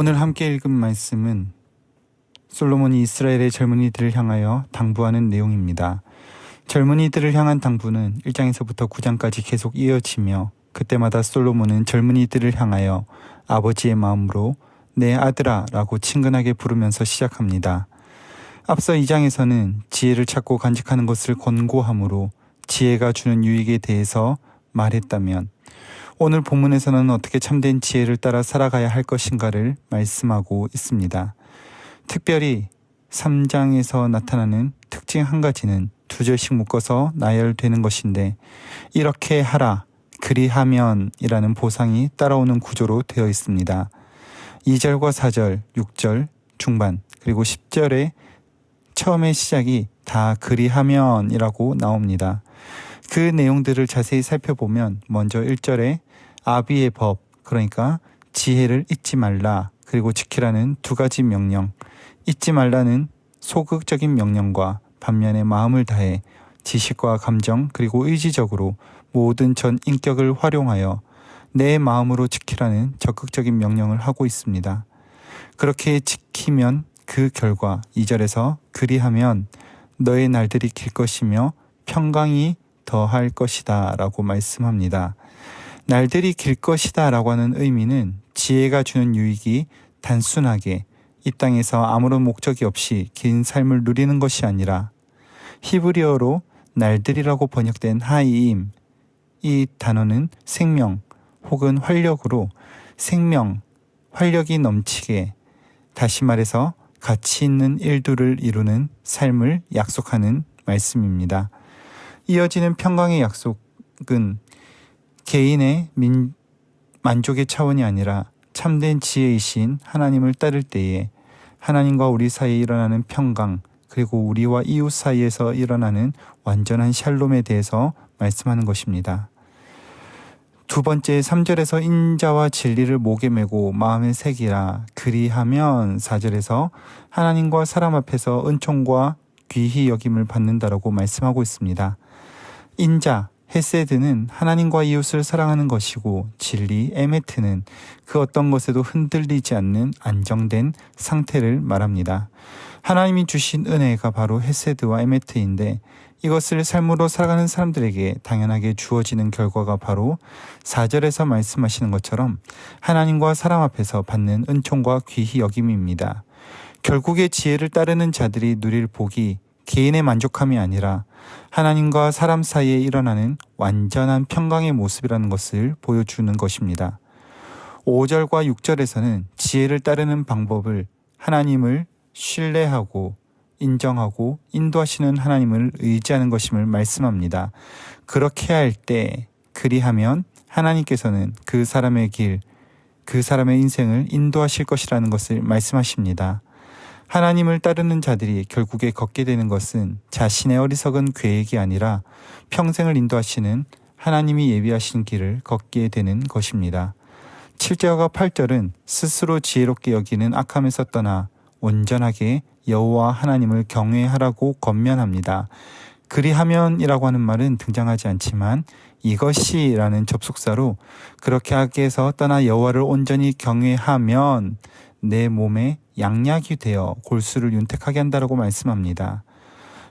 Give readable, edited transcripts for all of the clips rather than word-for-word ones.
오늘 함께 읽은 말씀은 솔로몬이 이스라엘의 젊은이들을 향하여 당부하는 내용입니다. 젊은이들을 향한 당부는 1장에서부터 9장까지 계속 이어지며 그때마다 솔로몬은 젊은이들을 향하여 아버지의 마음으로 내 아들아 라고 친근하게 부르면서 시작합니다. 앞서 2장에서는 지혜를 찾고 간직하는 것을 권고하므로 지혜가 주는 유익에 대해서 말했다면 오늘 본문에서는 어떻게 참된 지혜를 따라 살아가야 할 것인가를 말씀하고 있습니다. 특별히 3장에서 나타나는 특징 한 가지는 두 절씩 묶어서 나열되는 것인데 이렇게 하라, 그리하면 이라는 보상이 따라오는 구조로 되어 있습니다. 2절과 4절, 6절 중반 그리고 10절의 처음의 시작이 다 그리하면 이라고 나옵니다. 그 내용들을 자세히 살펴보면 먼저 1절에 아비의 법, 그러니까 지혜를 잊지 말라, 그리고 지키라는 두 가지 명령, 잊지 말라는 소극적인 명령과 반면에 마음을 다해 지식과 감정 그리고 의지적으로 모든 전 인격을 활용하여 내 마음으로 지키라는 적극적인 명령을 하고 있습니다. 그렇게 지키면 그 결과 2절에서 그리하면 너의 날들이 길 것이며 평강이 더할 것이다 라고 말씀합니다. 날들이 길 것이다 라고 하는 의미는 지혜가 주는 유익이 단순하게 이 땅에서 아무런 목적이 없이 긴 삶을 누리는 것이 아니라 히브리어로 날들이라고 번역된 하이임, 이 단어는 생명 혹은 활력으로 생명, 활력이 넘치게, 다시 말해서 가치 있는 일들을 이루는 삶을 약속하는 말씀입니다. 이어지는 평강의 약속은 개인의 만족의 차원이 아니라 참된 지혜이신 하나님을 따를 때에 하나님과 우리 사이에 일어나는 평강, 그리고 우리와 이웃 사이에서 일어나는 완전한 샬롬에 대해서 말씀하는 것입니다. 두 번째 3절에서 인자와 진리를 목에 메고 마음에 새기라, 그리하면 4절에서 하나님과 사람 앞에서 은총과 귀히 여김을 받는다라고 말씀하고 있습니다. 인자, 헤세드는 하나님과 이웃을 사랑하는 것이고 진리, 에메트는 그 어떤 것에도 흔들리지 않는 안정된 상태를 말합니다. 하나님이 주신 은혜가 바로 헤세드와 에메트인데 이것을 삶으로 살아가는 사람들에게 당연하게 주어지는 결과가 바로 4절에서 말씀하시는 것처럼 하나님과 사람 앞에서 받는 은총과 귀히 여김입니다. 결국에 지혜를 따르는 자들이 누릴 복이 개인의 만족함이 아니라 하나님과 사람 사이에 일어나는 완전한 평강의 모습이라는 것을 보여주는 것입니다. 5절과 6절에서는 지혜를 따르는 방법을 하나님을 신뢰하고 인정하고 인도하시는 하나님을 의지하는 것임을 말씀합니다. 그렇게 할 때 그리하면 하나님께서는 그 사람의 길, 그 사람의 인생을 인도하실 것이라는 것을 말씀하십니다. 하나님을 따르는 자들이 결국에 걷게 되는 것은 자신의 어리석은 계획이 아니라 평생을 인도하시는 하나님이 예비하신 길을 걷게 되는 것입니다. 7절과 8절은 스스로 지혜롭게 여기는 악함에서 떠나 온전하게 여호와 하나님을 경외하라고 권면합니다. 그리하면이라고 하는 말은 등장하지 않지만 이것이라는 접속사로 그렇게 하게 해서 떠나 여호와를 온전히 경외하면 내 몸에 양약이 되어 골수를 윤택하게 한다라고 말씀합니다.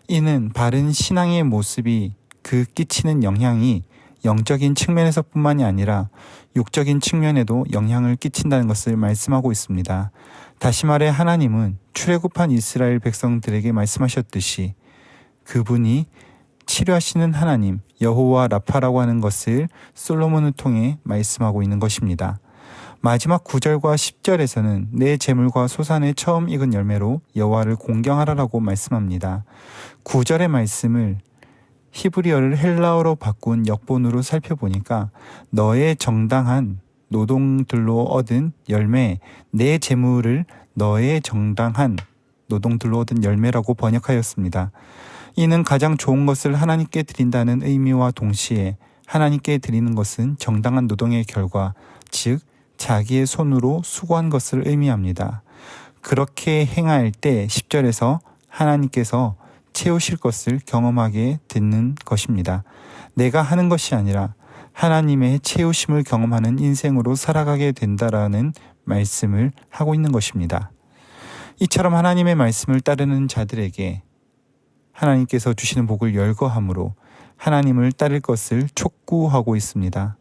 이는 바른 신앙의 모습이 그 끼치는 영향이 영적인 측면에서 뿐만이 아니라 육적인 측면에도 영향을 끼친다는 것을 말씀하고 있습니다. 다시 말해 하나님은 출애굽한 이스라엘 백성들에게 말씀하셨듯이 그분이 치료하시는 하나님 여호와 라파라고 하는 것을 솔로몬을 통해 말씀하고 있는 것입니다. 마지막 9절과 10절에서는 내 재물과 소산의 처음 익은 열매로 여호와를 공경하라라고 말씀합니다. 9절의 말씀을 히브리어를 헬라어로 바꾼 역본으로 살펴보니까 너의 정당한 노동들로 얻은 열매, 내 재물을 너의 정당한 노동들로 얻은 열매라고 번역하였습니다. 이는 가장 좋은 것을 하나님께 드린다는 의미와 동시에 하나님께 드리는 것은 정당한 노동의 결과, 즉 자기의 손으로 수고한 것을 의미합니다. 그렇게 행할 때 10절에서 하나님께서 채우실 것을 경험하게 되는 것입니다. 내가 하는 것이 아니라 하나님의 채우심을 경험하는 인생으로 살아가게 된다라는 말씀을 하고 있는 것입니다. 이처럼 하나님의 말씀을 따르는 자들에게 하나님께서 주시는 복을 열거함으로 하나님을 따를 것을 촉구하고 있습니다.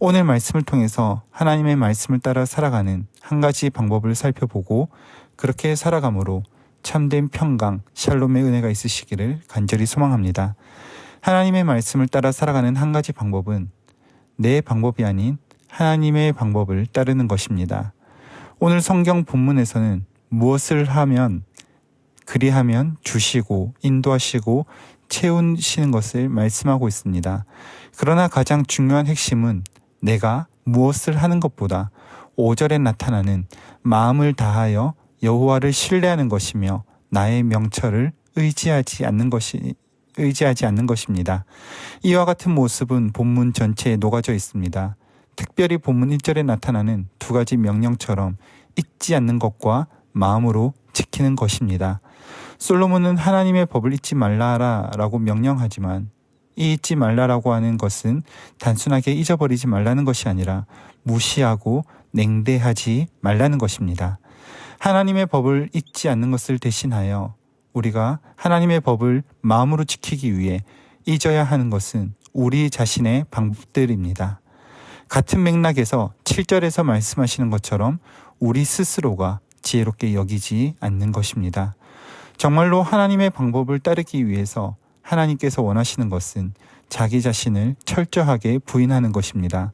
오늘 말씀을 통해서 하나님의 말씀을 따라 살아가는 한 가지 방법을 살펴보고 그렇게 살아감으로 참된 평강, 샬롬의 은혜가 있으시기를 간절히 소망합니다. 하나님의 말씀을 따라 살아가는 한 가지 방법은 내 방법이 아닌 하나님의 방법을 따르는 것입니다. 오늘 성경 본문에서는 무엇을 하면 그리하면 주시고 인도하시고 채우시는 것을 말씀하고 있습니다. 그러나 가장 중요한 핵심은 내가 무엇을 하는 것보다 5절에 나타나는 마음을 다하여 여호와를 신뢰하는 것이며 나의 명철을 의지하지 않는 것입니다. 이와 같은 모습은 본문 전체에 녹아져 있습니다. 특별히 본문 1절에 나타나는 두 가지 명령처럼 잊지 않는 것과 마음으로 지키는 것입니다. 솔로몬은 하나님의 법을 잊지 말라라고 명령하지만 이 잊지 말라라고 하는 것은 단순하게 잊어버리지 말라는 것이 아니라 무시하고 냉대하지 말라는 것입니다. 하나님의 법을 잊지 않는 것을 대신하여 우리가 하나님의 법을 마음으로 지키기 위해 잊어야 하는 것은 우리 자신의 방법들입니다. 같은 맥락에서 7절에서 말씀하시는 것처럼 우리 스스로가 지혜롭게 여기지 않는 것입니다. 정말로 하나님의 방법을 따르기 위해서 하나님께서 원하시는 것은 자기 자신을 철저하게 부인하는 것입니다.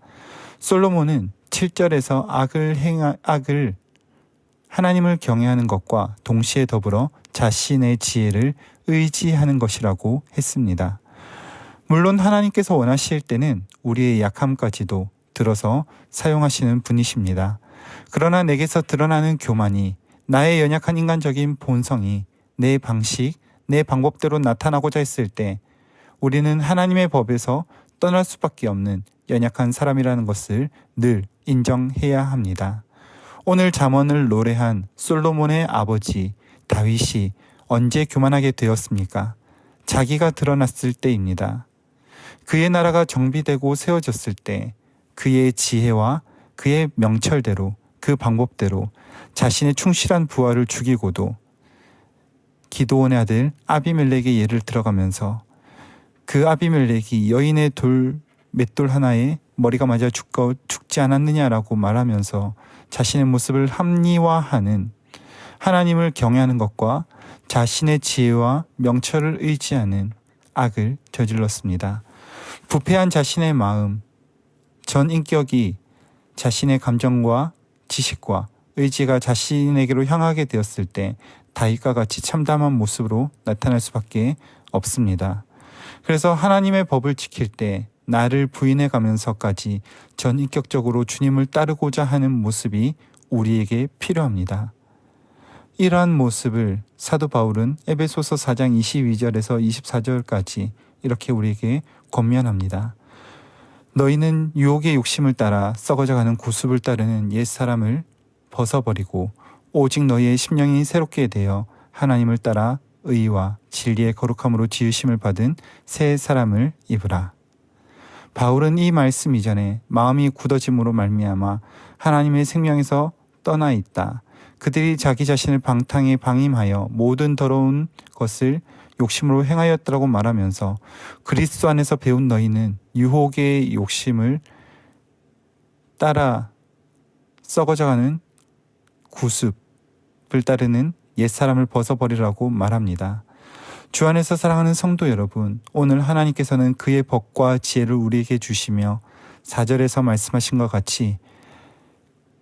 솔로몬은 7절에서 악을 하나님을 경외하는 것과 동시에 더불어 자신의 지혜를 의지하는 것이라고 했습니다. 물론 하나님께서 원하실 때는 우리의 약함까지도 들어서 사용하시는 분이십니다. 그러나 내게서 드러나는 교만이, 나의 연약한 인간적인 본성이 내 방식, 내 방법대로 나타나고자 했을 때 우리는 하나님의 법에서 떠날 수밖에 없는 연약한 사람이라는 것을 늘 인정해야 합니다. 오늘 잠언을 노래한 솔로몬의 아버지 다윗이 언제 교만하게 되었습니까? 자기가 드러났을 때입니다. 그의 나라가 정비되고 세워졌을 때 그의 지혜와 그의 명철대로 그 방법대로 자신의 충실한 부하를 죽이고도 기드온의 아들 아비멜렉의 예를 들어가면서 그 아비멜렉이 여인의 맷돌 하나에 머리가 맞아 죽지 않았느냐라고 말하면서 자신의 모습을 합리화하는 하나님을 경외하는 것과 자신의 지혜와 명철을 의지하는 악을 저질렀습니다. 부패한 자신의 마음, 전 인격이 자신의 감정과 지식과 의지가 자신에게로 향하게 되었을 때 다윗과 같이 참담한 모습으로 나타날 수밖에 없습니다. 그래서 하나님의 법을 지킬 때 나를 부인해 가면서까지 전인격적으로 주님을 따르고자 하는 모습이 우리에게 필요합니다. 이러한 모습을 사도 바울은 에베소서 4장 22절에서 24절까지 이렇게 우리에게 권면합니다. 너희는 유혹의 욕심을 따라 썩어져가는 구습을 따르는 옛사람을 벗어버리고 오직 너희의 심령이 새롭게 되어 하나님을 따라 의와 진리의 거룩함으로 지으심을 받은 새 사람을 입으라. 바울은 이 말씀 이전에 마음이 굳어짐으로 말미암아 하나님의 생명에서 떠나 있다. 그들이 자기 자신을 방탕에 방임하여 모든 더러운 것을 욕심으로 행하였다고 말하면서 그리스도 안에서 배운 너희는 유혹의 욕심을 따라 썩어져가는 구습을 따르는 옛사람을 벗어버리라고 말합니다. 주 안에서 사랑하는 성도 여러분, 오늘 하나님께서는 그의 법과 지혜를 우리에게 주시며 4절에서 말씀하신 것 같이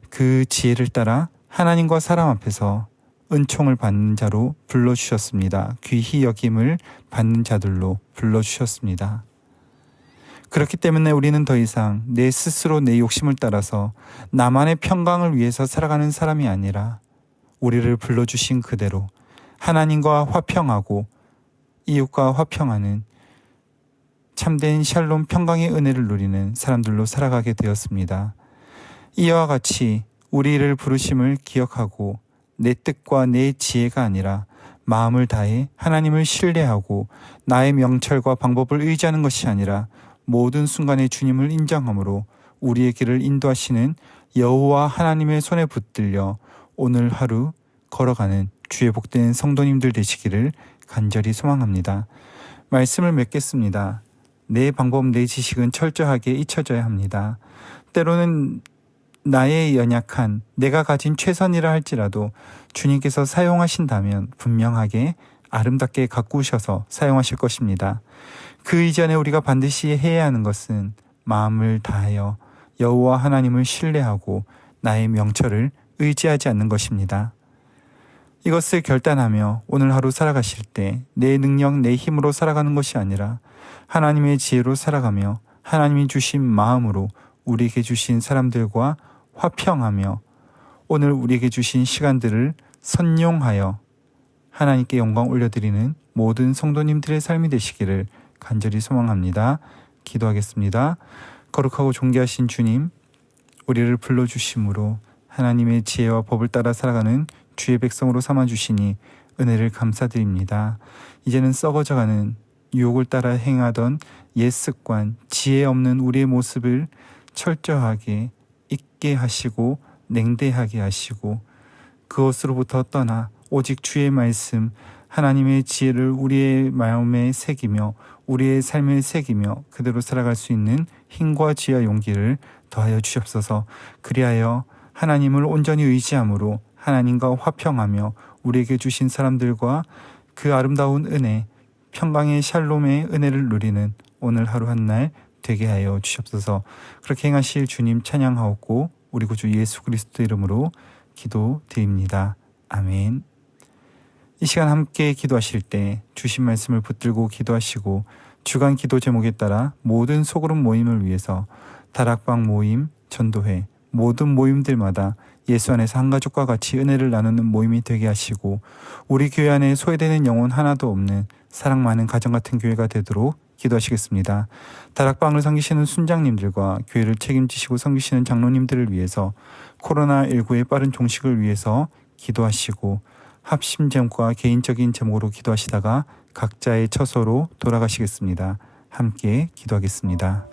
그 지혜를 따라 하나님과 사람 앞에서 은총을 받는 자로 불러주셨습니다. 귀히 여김을 받는 자들로 불러주셨습니다. 그렇기 때문에 우리는 더 이상 내 스스로 내 욕심을 따라서 나만의 평강을 위해서 살아가는 사람이 아니라 우리를 불러주신 그대로 하나님과 화평하고 이웃과 화평하는 참된 샬롬 평강의 은혜를 누리는 사람들로 살아가게 되었습니다. 이와 같이 우리를 부르심을 기억하고 내 뜻과 내 지혜가 아니라 마음을 다해 하나님을 신뢰하고 나의 명철과 방법을 의지하는 것이 아니라 모든 순간에 주님을 인정함으로 우리의 길을 인도하시는 여호와 하나님의 손에 붙들려 오늘 하루 걸어가는 주의 복된 성도님들 되시기를 간절히 소망합니다. 말씀을 맺겠습니다. 내 방법, 내 지식은 철저하게 잊혀져야 합니다. 때로는 나의 연약한, 내가 가진 최선이라 할지라도 주님께서 사용하신다면 분명하게 아름답게 가꾸셔서 사용하실 것입니다. 그 이전에 우리가 반드시 해야 하는 것은 마음을 다하여 여호와 하나님을 신뢰하고 나의 명철을 의지하지 않는 것입니다. 이것을 결단하며 오늘 하루 살아가실 때 내 능력, 내 힘으로 살아가는 것이 아니라 하나님의 지혜로 살아가며 하나님이 주신 마음으로 우리에게 주신 사람들과 화평하며 오늘 우리에게 주신 시간들을 선용하여 하나님께 영광 올려드리는 모든 성도님들의 삶이 되시기를 간절히 소망합니다. 기도하겠습니다. 거룩하고 존귀하신 주님, 우리를 불러주심으로 하나님의 지혜와 법을 따라 살아가는 주의 백성으로 삼아주시니 은혜를 감사드립니다. 이제는 썩어져가는 유혹을 따라 행하던 옛 습관, 지혜 없는 우리의 모습을 철저하게 잊게 하시고 냉대하게 하시고 그것으로부터 떠나 오직 주의 말씀, 하나님의 지혜를 우리의 마음에 새기며 우리의 삶에 새기며 그대로 살아갈 수 있는 힘과 지혜와 용기를 더하여 주시옵소서. 그리하여 하나님을 온전히 의지함으로 하나님과 화평하며 우리에게 주신 사람들과 그 아름다운 은혜, 평강의 샬롬의 은혜를 누리는 오늘 하루 한 날 되게 하여 주시옵소서. 그렇게 행하실 주님 찬양하옵고 우리 구주 예수 그리스도 이름으로 기도드립니다. 아멘. 이 시간 함께 기도하실 때 주신 말씀을 붙들고 기도하시고 주간 기도 제목에 따라 모든 소그룹 모임을 위해서 다락방 모임, 전도회, 모든 모임들마다 예수 안에서 한 가족과 같이 은혜를 나누는 모임이 되게 하시고 우리 교회 안에 소외되는 영혼 하나도 없는 사랑 많은 가정 같은 교회가 되도록 기도하시겠습니다. 다락방을 섬기시는 순장님들과 교회를 책임지시고 섬기시는 장로님들을 위해서 코로나19의 빠른 종식을 위해서 기도하시고 합심 제목과 개인적인 제목으로 기도하시다가 각자의 처소로 돌아가시겠습니다. 함께 기도하겠습니다.